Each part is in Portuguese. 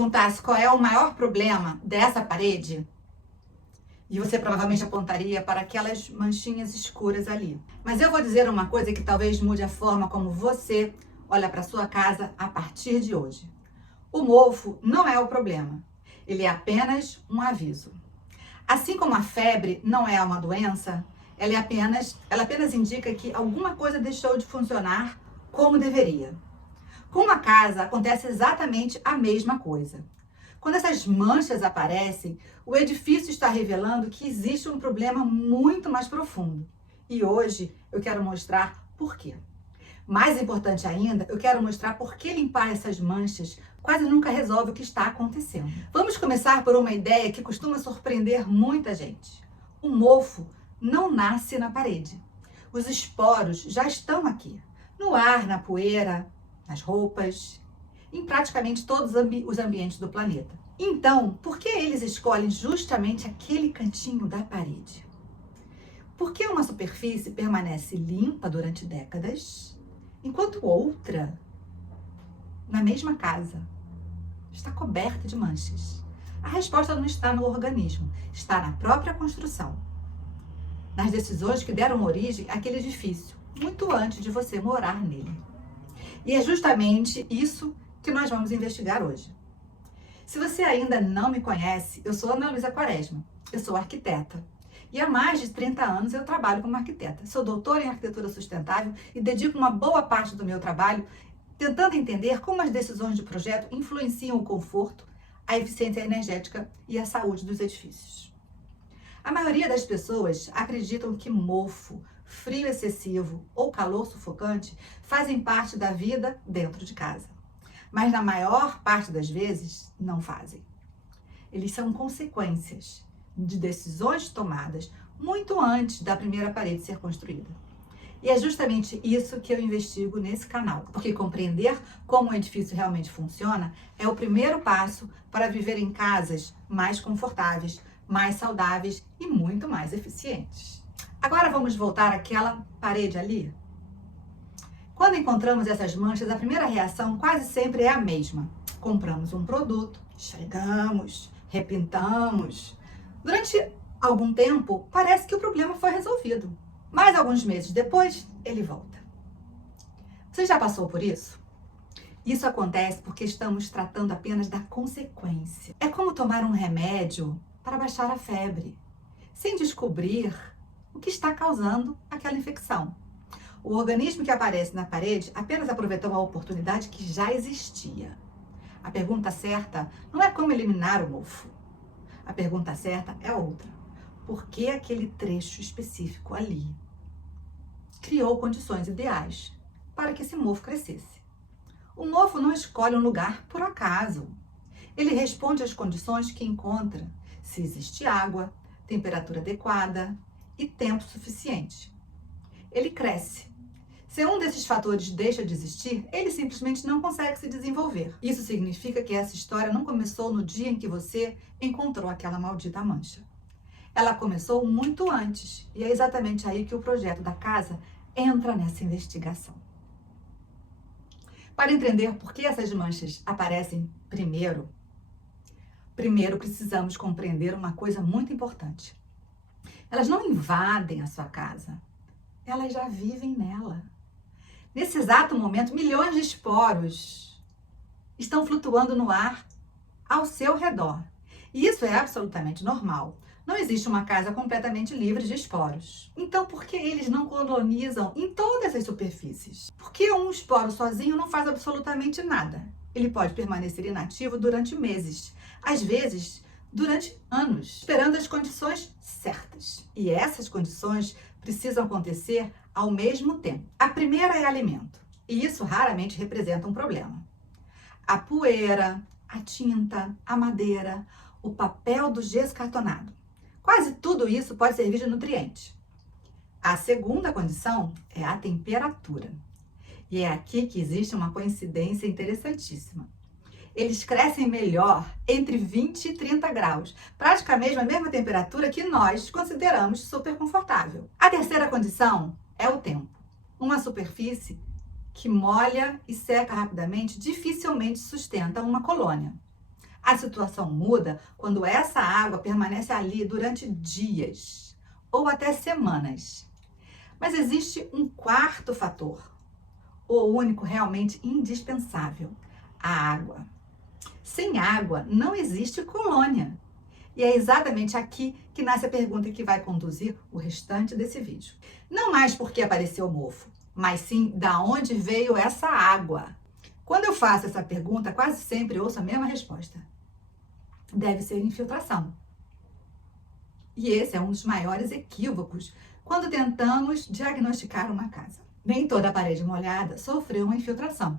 perguntasse qual é o maior problema dessa parede, e você provavelmente apontaria para aquelas manchinhas escuras ali. Mas eu vou dizer uma coisa que talvez mude a forma como você olha para sua casa a partir de hoje. O mofo não é o problema. Ele é apenas um aviso. Assim como a febre não é uma doença, ela apenas indica que alguma coisa deixou de funcionar como deveria. Com uma casa acontece exatamente a mesma coisa. Quando essas manchas aparecem, o edifício está revelando que existe um problema muito mais profundo. E hoje eu quero mostrar por quê. Mais importante ainda, eu quero mostrar por que limpar essas manchas quase nunca resolve o que está acontecendo. Vamos começar por uma ideia que costuma surpreender muita gente. O mofo não nasce na parede. Os esporos já estão aqui, no ar, na poeira, nas roupas, em praticamente todos os ambientes do planeta. Então, por que eles escolhem justamente aquele cantinho da parede? Por que uma superfície permanece limpa durante décadas, enquanto outra, na mesma casa, está coberta de manchas? A resposta não está no organismo, está na própria construção, nas decisões que deram origem àquele edifício, muito antes de você morar nele. E é justamente isso que nós vamos investigar hoje. Se você ainda não me conhece, eu sou Ana Luísa Quaresma, eu sou arquiteta. E há mais de 30 anos eu trabalho como arquiteta. Sou doutora em arquitetura sustentável e dedico uma boa parte do meu trabalho tentando entender como as decisões de projeto influenciam o conforto, a eficiência energética e a saúde dos edifícios. A maioria das pessoas acreditam que mofo, frio excessivo ou calor sufocante fazem parte da vida dentro de casa. Mas na maior parte das vezes, não fazem. Eles são consequências de decisões tomadas muito antes da primeira parede ser construída. E é justamente isso que eu investigo nesse canal, porque compreender como um edifício realmente funciona é o primeiro passo para viver em casas mais confortáveis, mais saudáveis e muito mais eficientes. Agora vamos voltar àquela parede ali? Quando encontramos essas manchas, a primeira reação quase sempre é a mesma. Compramos um produto, esfregamos, repintamos. Durante algum tempo, parece que o problema foi resolvido. Mas alguns meses depois, ele volta. Você já passou por isso? Isso acontece porque estamos tratando apenas da consequência. É como tomar um remédio para baixar a febre, sem descobrir o que está causando aquela infecção. O organismo que aparece na parede apenas aproveitou uma oportunidade que já existia. A pergunta certa não é como eliminar o mofo. A pergunta certa é outra. Por que aquele trecho específico ali criou condições ideais para que esse mofo crescesse? O mofo não escolhe um lugar por acaso. Ele responde às condições que encontra, se existe água, temperatura adequada e tempo suficiente. Ele cresce. Se um desses fatores deixa de existir, ele simplesmente não consegue se desenvolver. Isso significa que essa história não começou no dia em que você encontrou aquela maldita mancha. Ela começou muito antes, e é exatamente aí que o projeto da casa entra nessa investigação. Para entender por que essas manchas aparecem primeiro precisamos compreender uma coisa muito importante. Elas não invadem a sua casa, elas já vivem nela. Nesse exato momento, milhões de esporos estão flutuando no ar ao seu redor. E isso é absolutamente normal. Não existe uma casa completamente livre de esporos. Então, por que eles não colonizam em todas as superfícies? Porque um esporo sozinho não faz absolutamente nada. Ele pode permanecer inativo durante meses, às vezes durante anos, esperando as condições certas. E essas condições precisam acontecer ao mesmo tempo. A primeira é alimento, e isso raramente representa um problema. A poeira, a tinta, a madeira, o papel do gesso cartonado. Quase tudo isso pode servir de nutriente. A segunda condição é a temperatura. E é aqui que existe uma coincidência interessantíssima. Eles crescem melhor entre 20 e 30 graus, praticamente a mesma temperatura que nós consideramos super confortável. A terceira condição é o tempo. Uma superfície que molha e seca rapidamente dificilmente sustenta uma colônia. A situação muda quando essa água permanece ali durante dias ou até semanas. Mas existe um quarto fator, o único realmente indispensável: a água. Sem água não existe colônia. E é exatamente aqui que nasce a pergunta que vai conduzir o restante desse vídeo. Não mais porque apareceu o mofo, mas sim da onde veio essa água. Quando eu faço essa pergunta, quase sempre ouço a mesma resposta: deve ser infiltração. E esse é um dos maiores equívocos quando tentamos diagnosticar uma casa. Nem toda parede molhada sofreu uma infiltração.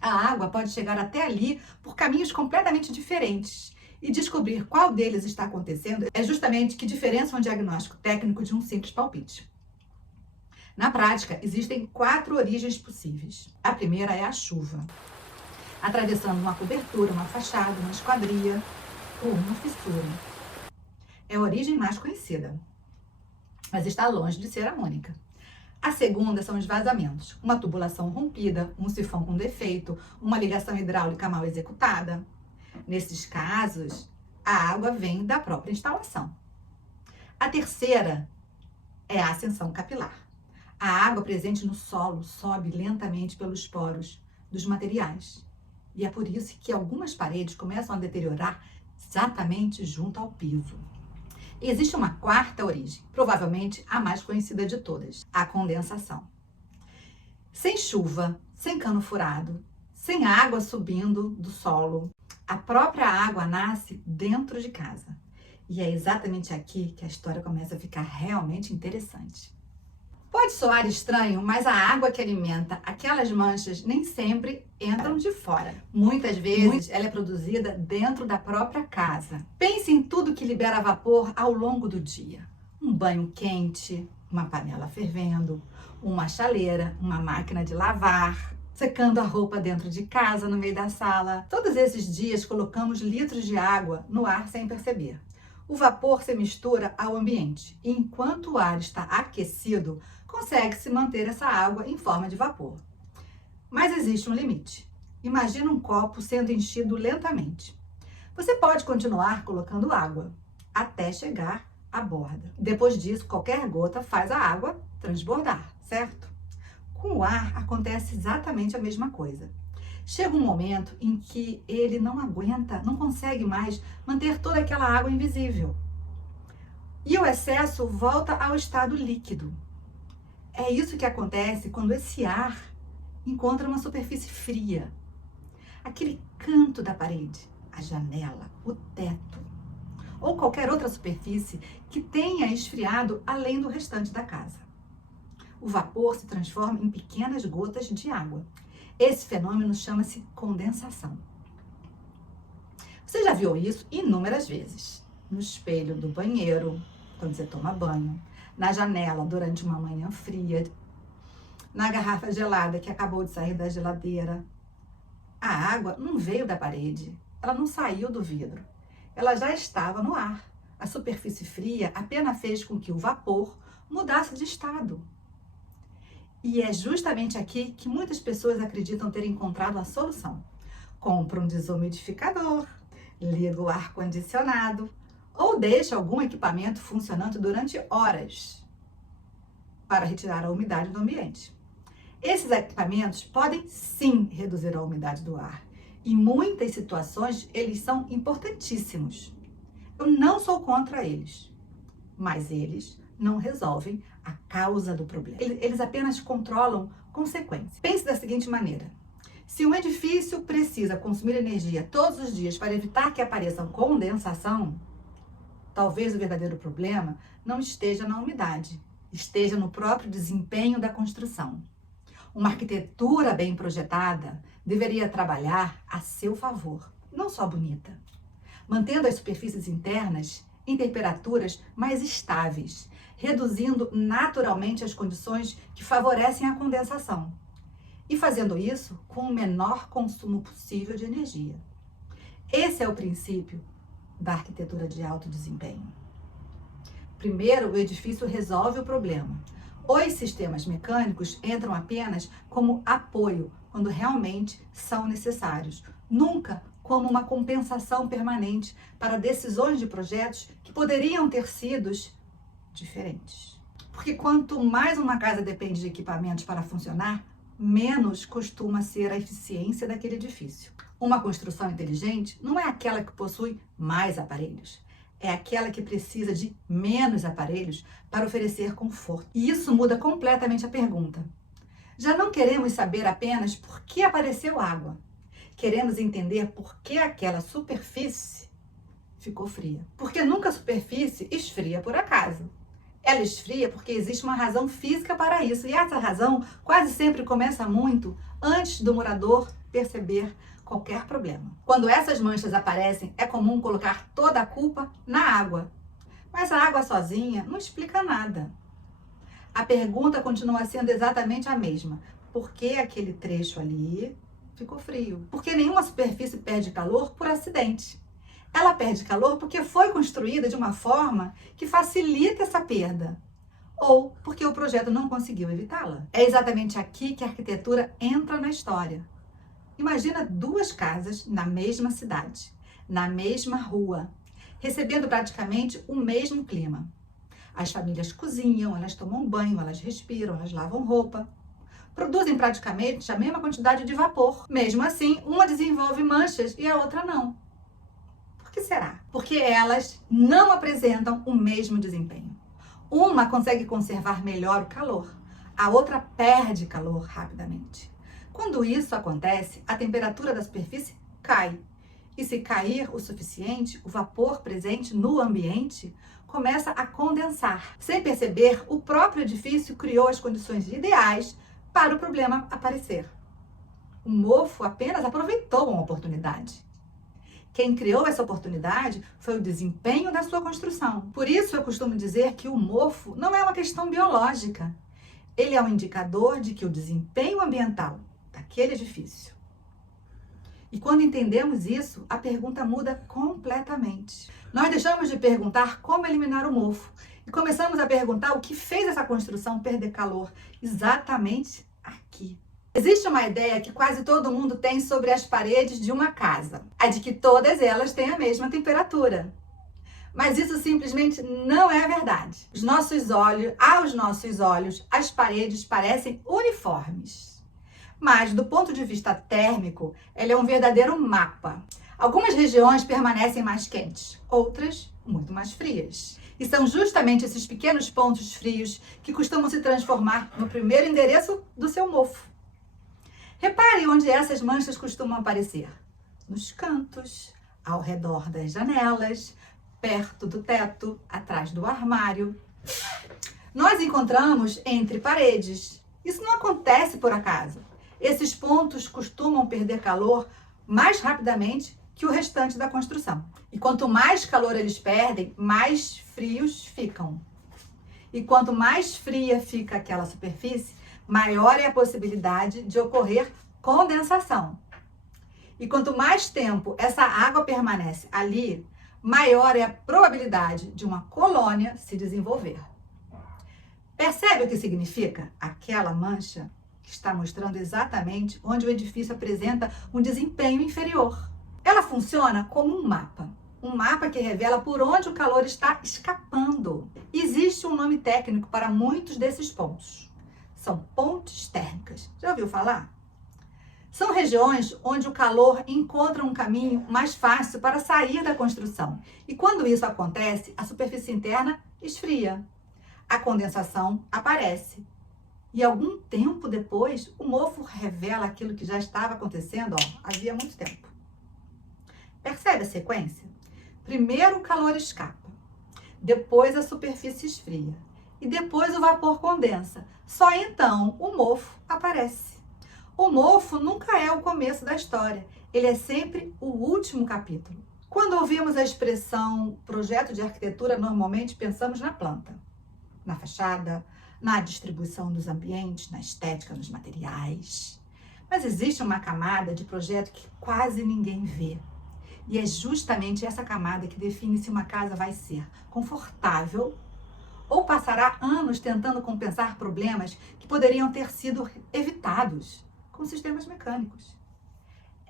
A água pode chegar até ali por caminhos completamente diferentes. E descobrir qual deles está acontecendo é justamente que diferença um diagnóstico técnico de um simples palpite. Na prática, existem 4 origens possíveis. A primeira é a chuva, atravessando uma cobertura, uma fachada, uma esquadria ou uma fissura. É a origem mais conhecida, mas está longe de ser a única. A segunda são os vazamentos, uma tubulação rompida, um sifão com defeito, uma ligação hidráulica mal executada. Nesses casos, a água vem da própria instalação. A terceira é a ascensão capilar. A água presente no solo sobe lentamente pelos poros dos materiais. E é por isso que algumas paredes começam a deteriorar exatamente junto ao piso. E existe uma quarta origem, provavelmente a mais conhecida de todas: a condensação. Sem chuva, sem cano furado, sem água subindo do solo, a própria água nasce dentro de casa. E é exatamente aqui que a história começa a ficar realmente interessante. Pode soar estranho, mas a água que alimenta aquelas manchas nem sempre entram de fora. Muitas vezes ela é produzida dentro da própria casa. Pense em tudo que libera vapor ao longo do dia: um banho quente, uma panela fervendo, uma chaleira, uma máquina de lavar, secando a roupa dentro de casa, no meio da sala. Todos esses dias colocamos litros de água no ar sem perceber. O vapor se mistura ao ambiente e enquanto o ar está aquecido, consegue-se manter essa água em forma de vapor. Mas existe um limite. Imagina um copo sendo enchido lentamente. Você pode continuar colocando água até chegar à borda. Depois disso, qualquer gota faz a água transbordar, certo? Com o ar acontece exatamente a mesma coisa. Chega um momento em que ele não aguenta, não consegue mais manter toda aquela água invisível. E o excesso volta ao estado líquido. É isso que acontece quando esse ar encontra uma superfície fria. Aquele canto da parede, a janela, o teto, ou qualquer outra superfície que tenha esfriado além do restante da casa. O vapor se transforma em pequenas gotas de água. Esse fenômeno chama-se condensação. Você já viu isso inúmeras vezes. No espelho do banheiro, quando você toma banho, na janela durante uma manhã fria, na garrafa gelada que acabou de sair da geladeira. A água não veio da parede, ela não saiu do vidro, ela já estava no ar. A superfície fria apenas fez com que o vapor mudasse de estado. E é justamente aqui que muitas pessoas acreditam ter encontrado a solução. Compra um desumidificador, liga o ar-condicionado ou deixa algum equipamento funcionando durante horas para retirar a umidade do ambiente. Esses equipamentos podem sim reduzir a umidade do ar. Em muitas situações, eles são importantíssimos. Eu não sou contra eles, mas eles não resolvem a causa do problema. Eles apenas controlam consequências. Pense da seguinte maneira: se um edifício precisa consumir energia todos os dias para evitar que apareça condensação, talvez o verdadeiro problema não esteja na umidade, esteja no próprio desempenho da construção. Uma arquitetura bem projetada deveria trabalhar a seu favor, não só bonita, mantendo as superfícies internas em temperaturas mais estáveis, reduzindo naturalmente as condições que favorecem a condensação e fazendo isso com o menor consumo possível de energia. Esse é o princípio da arquitetura de alto desempenho. Primeiro, o edifício resolve o problema. Os sistemas mecânicos entram apenas como apoio quando realmente são necessários, nunca como uma compensação permanente para decisões de projetos que poderiam ter sido diferentes. Porque quanto mais uma casa depende de equipamentos para funcionar, menos costuma ser a eficiência daquele edifício. Uma construção inteligente não é aquela que possui mais aparelhos, é aquela que precisa de menos aparelhos para oferecer conforto. E isso muda completamente a pergunta. Já não queremos saber apenas por que apareceu água. Queremos entender por que aquela superfície ficou fria. Porque nunca a superfície esfria por acaso. Ela esfria porque existe uma razão física para isso. E essa razão quase sempre começa muito antes do morador perceber qualquer problema. Quando essas manchas aparecem, é comum colocar toda a culpa na água. Mas a água sozinha não explica nada. A pergunta continua sendo exatamente a mesma. Por que aquele trecho ali ficou frio? Porque nenhuma superfície perde calor por acidente. Ela perde calor porque foi construída de uma forma que facilita essa perda, ou porque o projeto não conseguiu evitá-la. É exatamente aqui que a arquitetura entra na história. Imagina duas casas na mesma cidade, na mesma rua, recebendo praticamente o mesmo clima. As famílias cozinham, elas tomam banho, elas respiram, elas lavam roupa. Produzem praticamente a mesma quantidade de vapor. Mesmo assim, uma desenvolve manchas e a outra não. Por que será? Porque elas não apresentam o mesmo desempenho. Uma consegue conservar melhor o calor, a outra perde calor rapidamente. Quando isso acontece, a temperatura da superfície cai. E se cair o suficiente, o vapor presente no ambiente começa a condensar. Sem perceber, o próprio edifício criou as condições ideais para o problema aparecer. O mofo apenas aproveitou uma oportunidade. Quem criou essa oportunidade foi o desempenho da sua construção. Por isso eu costumo dizer que o mofo não é uma questão biológica. Ele é um indicador de que o desempenho ambiental daquele edifício. E quando entendemos isso, a pergunta muda completamente. Nós deixamos de perguntar como eliminar o mofo e começamos a perguntar o que fez essa construção perder calor exatamente aqui. Existe uma ideia que quase todo mundo tem sobre as paredes de uma casa, a de que todas elas têm a mesma temperatura. Mas isso simplesmente não é verdade. Aos nossos olhos, as paredes parecem uniformes. Mas, do ponto de vista térmico, ela é um verdadeiro mapa. Algumas regiões permanecem mais quentes, outras muito mais frias. E são justamente esses pequenos pontos frios que costumam se transformar no primeiro endereço do seu mofo. Repare onde essas manchas costumam aparecer. Nos cantos, ao redor das janelas, perto do teto, atrás do armário. Nós encontramos entre paredes. Isso não acontece por acaso. Esses pontos costumam perder calor mais rapidamente que o restante da construção. E quanto mais calor eles perdem, mais frios ficam. E quanto mais fria fica aquela superfície, maior é a possibilidade de ocorrer condensação. E quanto mais tempo essa água permanece ali, maior é a probabilidade de uma colônia se desenvolver. Percebe o que significa? Aquela mancha está mostrando exatamente onde o edifício apresenta um desempenho inferior. Ela funciona como um mapa que revela por onde o calor está escapando. Existe um nome técnico para muitos desses pontos. São pontes térmicas. Já ouviu falar? São regiões onde o calor encontra um caminho mais fácil para sair da construção. E quando isso acontece, a superfície interna esfria. A condensação aparece. E algum tempo depois, o mofo revela aquilo que já estava acontecendo havia muito tempo. Percebe a sequência? Primeiro o calor escapa, depois a superfície esfria e depois o vapor condensa. Só então o mofo aparece. O mofo nunca é o começo da história, ele é sempre o último capítulo. Quando ouvimos a expressão projeto de arquitetura, normalmente pensamos na planta, na fachada, na distribuição dos ambientes, na estética, nos materiais. Mas existe uma camada de projeto que quase ninguém vê. E é justamente essa camada que define se uma casa vai ser confortável ou passará anos tentando compensar problemas que poderiam ter sido evitados com sistemas mecânicos.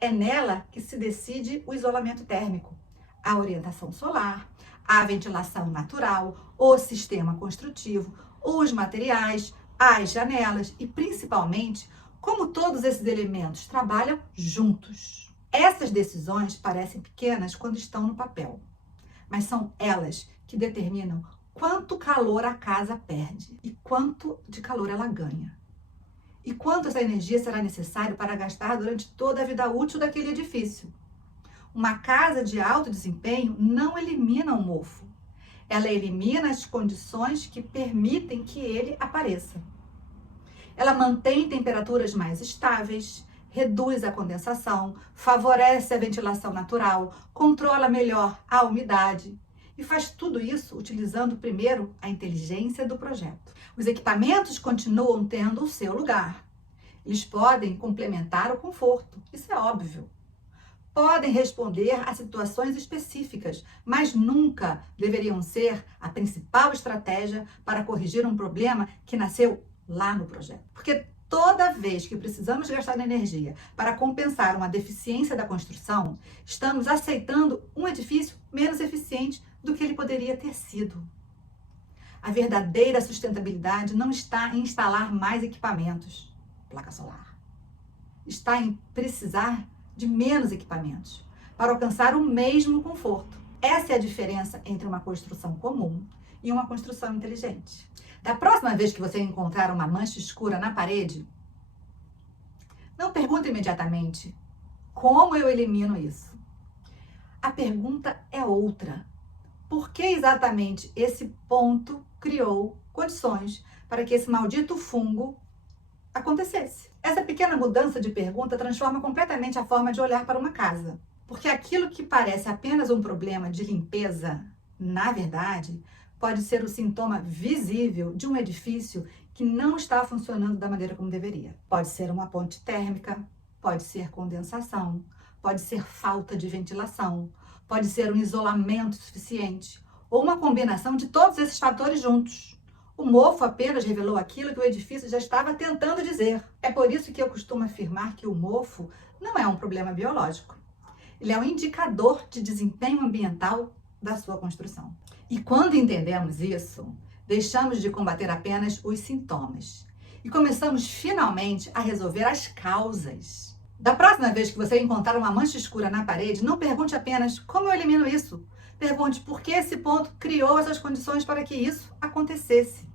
É nela que se decide o isolamento térmico, a orientação solar, a ventilação natural, o sistema construtivo, os materiais, as janelas e, principalmente, como todos esses elementos trabalham juntos. Essas decisões parecem pequenas quando estão no papel, mas são elas que determinam quanto calor a casa perde e quanto de calor ela ganha. E quanto essa energia será necessário para gastar durante toda a vida útil daquele edifício. Uma casa de alto desempenho não elimina o mofo. Ela elimina as condições que permitem que ele apareça. Ela mantém temperaturas mais estáveis, reduz a condensação, favorece a ventilação natural, controla melhor a umidade e faz tudo isso utilizando primeiro a inteligência do projeto. Os equipamentos continuam tendo o seu lugar. Eles podem complementar o conforto, isso é óbvio. Podem responder a situações específicas, mas nunca deveriam ser a principal estratégia para corrigir um problema que nasceu lá no projeto. Porque toda vez que precisamos gastar energia para compensar uma deficiência da construção, estamos aceitando um edifício menos eficiente do que ele poderia ter sido. A verdadeira sustentabilidade não está em instalar mais equipamentos, placa solar. Está em precisar de menos equipamentos para alcançar o mesmo conforto. Essa é a diferença entre uma construção comum e uma construção inteligente. Da próxima vez que você encontrar uma mancha escura na parede, não pergunte imediatamente como eu elimino isso. A pergunta é outra. Por que exatamente esse ponto criou condições para que esse maldito fungo acontecesse? Essa pequena mudança de pergunta transforma completamente a forma de olhar para uma casa. Porque aquilo que parece apenas um problema de limpeza, na verdade, pode ser o sintoma visível de um edifício que não está funcionando da maneira como deveria. Pode ser uma ponte térmica, pode ser condensação, pode ser falta de ventilação, pode ser um isolamento suficiente ou uma combinação de todos esses fatores juntos. O mofo apenas revelou aquilo que o edifício já estava tentando dizer. É por isso que eu costumo afirmar que o mofo não é um problema biológico. Ele é um indicador de desempenho ambiental da sua construção. E quando entendemos isso, deixamos de combater apenas os sintomas e começamos finalmente a resolver as causas. Da próxima vez que você encontrar uma mancha escura na parede, não pergunte apenas como eu elimino isso. Pergunte por que esse ponto criou essas condições para que isso acontecesse.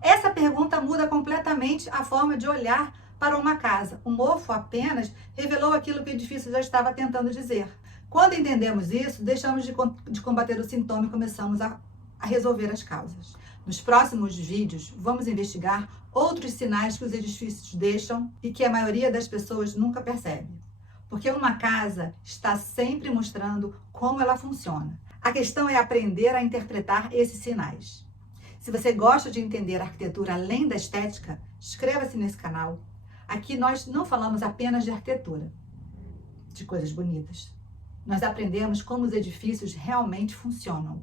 Essa pergunta muda completamente a forma de olhar para uma casa. O mofo apenas revelou aquilo que o edifício já estava tentando dizer. Quando entendemos isso, deixamos de combater o sintoma e começamos a resolver as causas. Nos próximos vídeos, vamos investigar outros sinais que os edifícios deixam e que a maioria das pessoas nunca percebe. Porque uma casa está sempre mostrando como ela funciona. A questão é aprender a interpretar esses sinais. Se você gosta de entender arquitetura além da estética, inscreva-se nesse canal. Aqui nós não falamos apenas de arquitetura, de coisas bonitas. Nós aprendemos como os edifícios realmente funcionam.